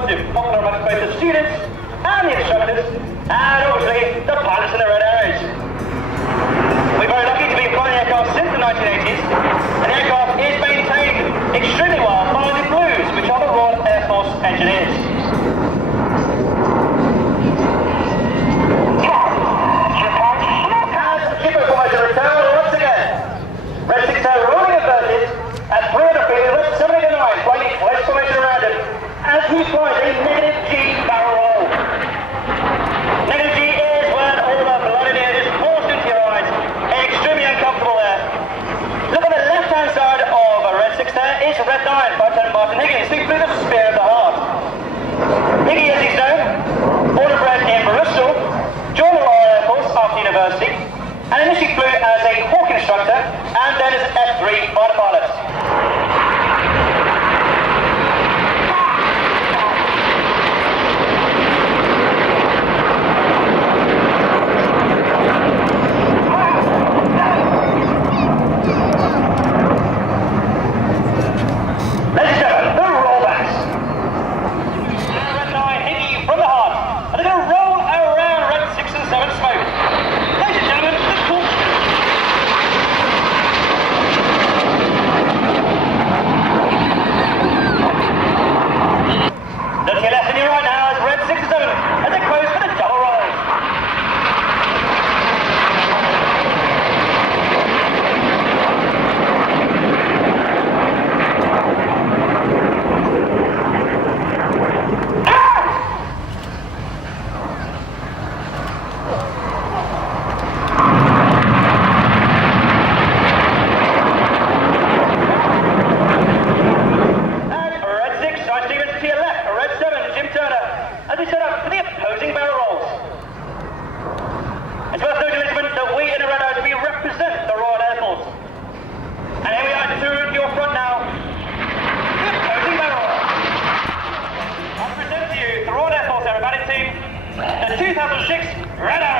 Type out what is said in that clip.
awards is popular amongst both the students and the instructors, and obviously the pilots and the Red Arrows. We're very lucky to be flying the aircraft since the 1980s, and the aircraft is maintained extremely well by the Blues, which are the Royal Air Force engineers. As Chipper provides a return once again, Red 6 rolling inverted at 300 feet, Red 789 flying close formation around him as he flies a negative G barrel roll. Negative G is when all the blood in it is forced into your eyes. Extremely uncomfortable there. Look on the left-hand side of a Red 6 there is Red 9 by Lieutenant Martin Higgins, who flew the Spear of the Heart. Higgy, as he's known, born and bred in Bristol, joined the Royal Air Force after university, and initially flew as a Hawk instructor and then as an F3 fighter pilot. Ladies and gentlemen, the rollbacks. Red 9 Higgy from the heart, and they're going to roll around Red 6 and 7 smoke. Ladies and gentlemen, the cool. Look to your left and your right now as Red 6 and 7 as they close for the double roll. The 2006 Red Arrows.